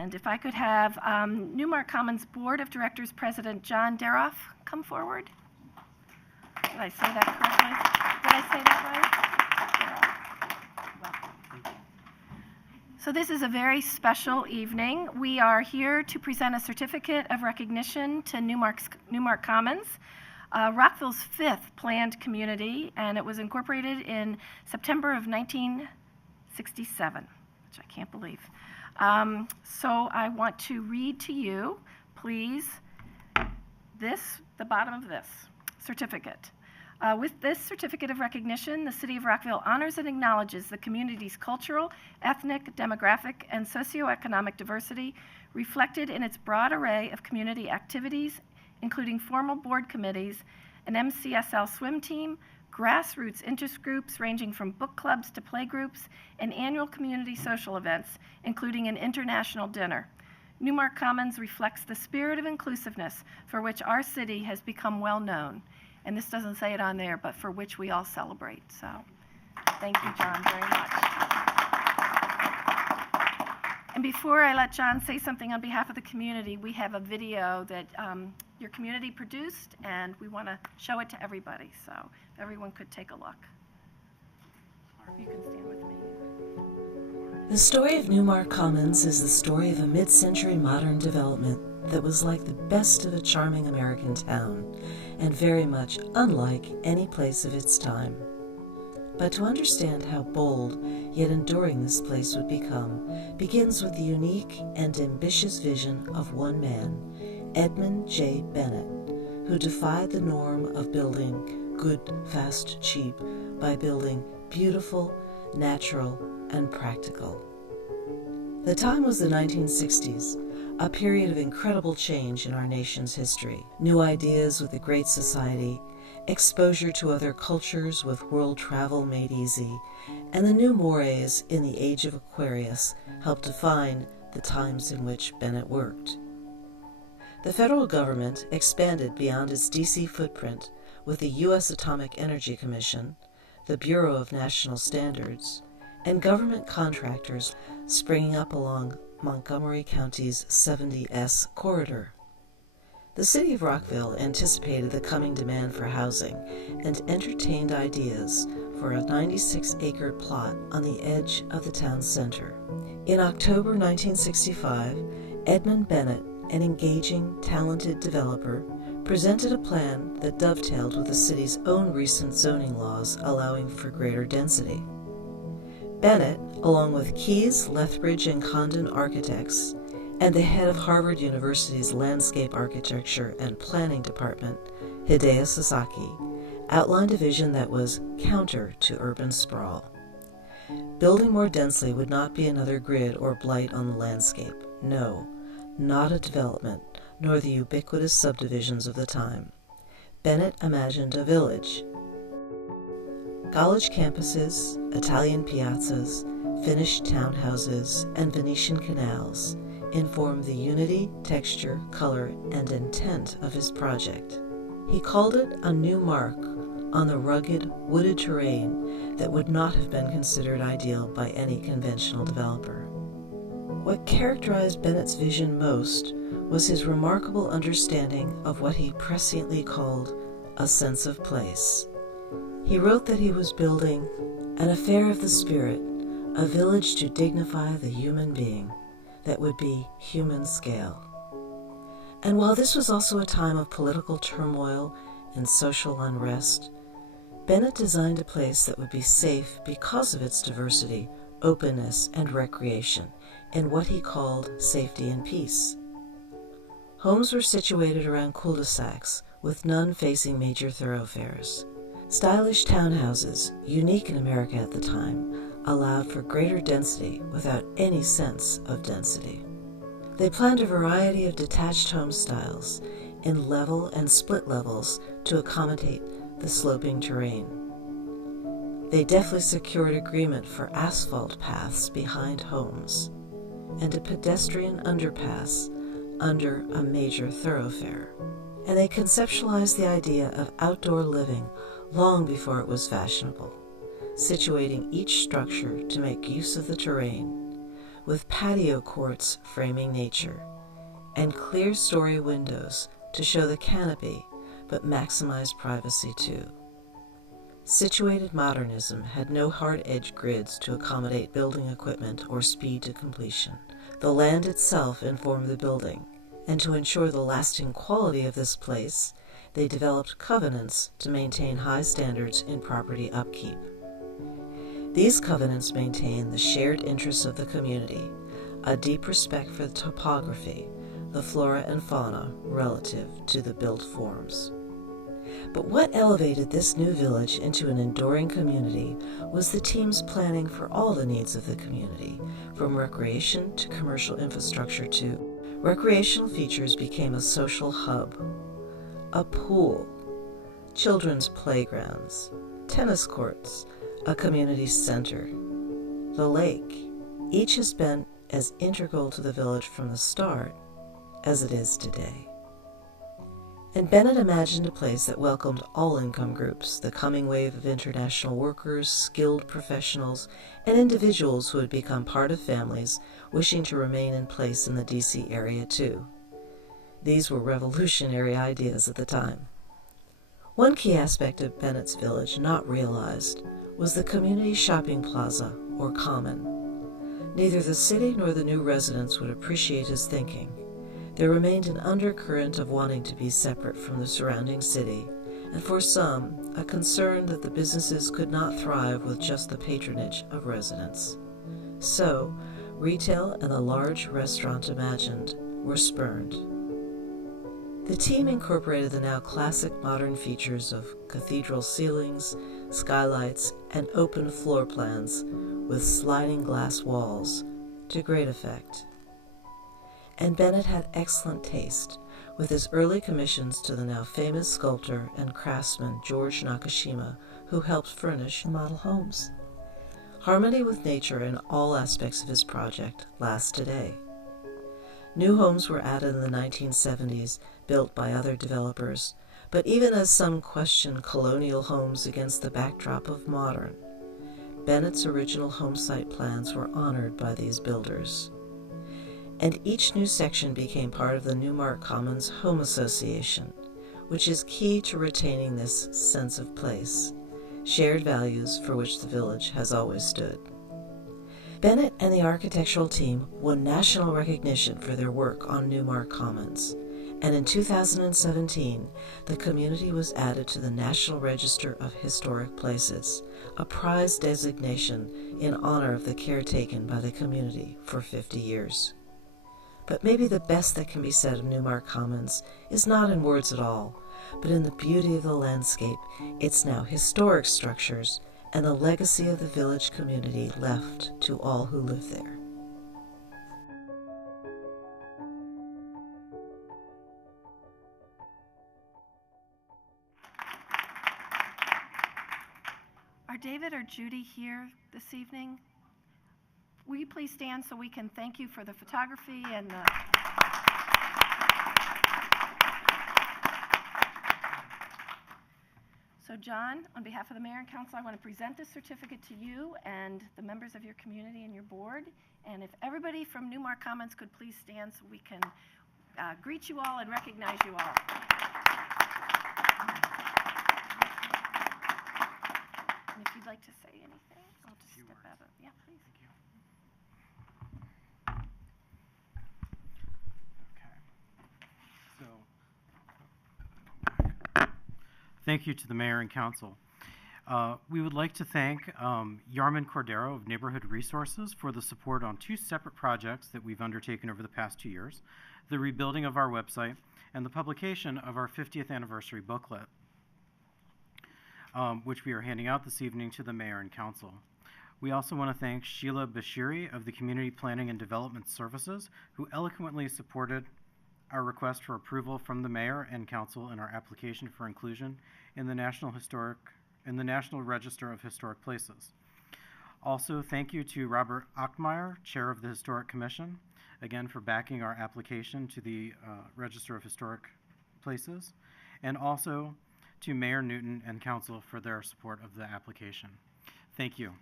And if I could have Newmark Commons Board of Directors President John Daroff come forward. Did I say that correctly? Did I say that right? Well, so this is a very special evening. We are here to present a certificate of recognition to Newmark Commons, Rockville's 5th planned community, and it was incorporated in September of 1967, which I can't believe. So I want to read to you, please, the bottom of this certificate. With this certificate of recognition, the City of Rockville honors and acknowledges the community's cultural, ethnic, demographic, and socioeconomic diversity reflected in its broad array of community activities, including formal board committees, an MCSL swim team, grassroots interest groups ranging from book clubs to playgroups, and annual community social events, including an international dinner. Newmark Commons reflects the spirit of inclusiveness for which our city has become well known. And this doesn't say it on there, but for which we all celebrate. So thank you, John, very much. And before I let John say something on behalf of the community, we have a video that your community produced, and we want to show it to everybody. So if everyone could take a look. Or if you can stand with me. The story of Newmark Commons is the story of a mid-century modern development that was like the best of a charming American town, and very much unlike any place of its time. But to understand how bold yet enduring this place would become begins with the unique and ambitious vision of one man, Edmund J. Bennett, who defied the norm of building good, fast, cheap by building beautiful, natural, and practical. The time was the 1960s, a period of incredible change in our nation's history. New ideas with the Great Society, exposure to other cultures with world travel made easy, and the new mores in the age of Aquarius helped define the times in which Bennett worked. The federal government expanded beyond its D.C. footprint with the U.S. Atomic Energy Commission, the Bureau of National Standards, and government contractors springing up along Montgomery County's 70S corridor. The city of Rockville anticipated the coming demand for housing and entertained ideas for a 96-acre plot on the edge of the town center. In October 1965, Edmund Bennett, an engaging, talented developer, presented a plan that dovetailed with the city's own recent zoning laws allowing for greater density. Bennett, along with Keyes, Lethbridge, and Condon architects, and the head of Harvard University's Landscape Architecture and Planning Department, Hideo Sasaki, outlined a vision that was counter to urban sprawl. Building more densely would not be another grid or blight on the landscape. No, not a development, nor the ubiquitous subdivisions of the time. Bennett imagined a village. College campuses, Italian piazzas, finished townhouses, and Venetian canals inform the unity, texture, color, and intent of his project. He called it a new mark on the rugged, wooded terrain that would not have been considered ideal by any conventional developer. What characterized Bennett's vision most was his remarkable understanding of what he presciently called a sense of place. He wrote that he was building an affair of the spirit, a village to dignify the human being that would be human scale. And while this was also a time of political turmoil and social unrest, Bennett designed a place that would be safe because of its diversity, openness, and recreation, in what he called safety and peace. Homes were situated around cul-de-sacs, with none facing major thoroughfares. Stylish townhouses, unique in America at the time, allowed for greater density without any sense of density. They planned a variety of detached home styles in level and split levels to accommodate the sloping terrain. They deftly secured agreement for asphalt paths behind homes and a pedestrian underpass under a major thoroughfare. And they conceptualized the idea of outdoor living long before it was fashionable, situating each structure to make use of the terrain, with patio courts framing nature, and clear story windows to show the canopy but maximize privacy too. Situated modernism had no hard-edge grids to accommodate building equipment or speed to completion. The land itself informed the building, and to ensure the lasting quality of this place, they developed covenants to maintain high standards in property upkeep. These covenants maintain the shared interests of the community, a deep respect for the topography, the flora and fauna relative to the built forms. But what elevated this new village into an enduring community was the team's planning for all the needs of the community, from recreation to commercial infrastructure too. Recreational features became a social hub, a pool, children's playgrounds, tennis courts, a community center, the lake. Each has been as integral to the village from the start as it is today. And Bennett imagined a place that welcomed all income groups, the coming wave of international workers, skilled professionals, and individuals who had become part of families wishing to remain in place in the D.C. area too. These were revolutionary ideas at the time. One key aspect of Bennett's village not realized was the community shopping plaza, or common. Neither the city nor the new residents would appreciate his thinking. There remained an undercurrent of wanting to be separate from the surrounding city, and for some, a concern that the businesses could not thrive with just the patronage of residents. So, retail and the large restaurant imagined were spurned. The team incorporated the now classic modern features of cathedral ceilings, skylights, and open floor plans with sliding glass walls to great effect. And Bennett had excellent taste, with his early commissions to the now famous sculptor and craftsman George Nakashima, who helped furnish the model homes. Harmony with nature in all aspects of his project lasts today. New homes were added in the 1970s, built by other developers, but even as some question colonial homes against the backdrop of modern, Bennett's original home site plans were honored by these builders. And each new section became part of the Newmark Commons Home Association, which is key to retaining this sense of place, shared values for which the village has always stood. Bennett and the architectural team won national recognition for their work on Newmark Commons, and in 2017, the community was added to the National Register of Historic Places, a prized designation in honor of the care taken by the community for 50 years. But maybe the best that can be said of Newmark Commons is not in words at all, but in the beauty of the landscape, its now historic structures, and the legacy of the village community left to all who live there. Are David or Judy here this evening? Will you please stand so we can thank you for the photography and the... So John, on behalf of the Mayor and Council, I want to present this certificate to you and the members of your community and your board. And if everybody from Newmark Commons could please stand so we can greet you all and recognize you all. And if you'd like to say anything, I'll just step out of it. Yeah, please. Thank you to the Mayor and Council. We would like to thank Yarman Cordero of Neighborhood Resources for the support on two separate projects that we've undertaken over the past 2 years, the rebuilding of our website and the publication of our 50th anniversary booklet, which we are handing out this evening to the Mayor and Council. We also want to thank Sheila Bashiri of the Community Planning and Development Services, who eloquently supported our request for approval from the Mayor and Council in our application for inclusion in the National Register of Historic Places. Also, thank you to Robert Achmeyer, Chair of the Historic Commission, again for backing our application to the Register of Historic Places, and also to Mayor Newton and Council for their support of the application. Thank you.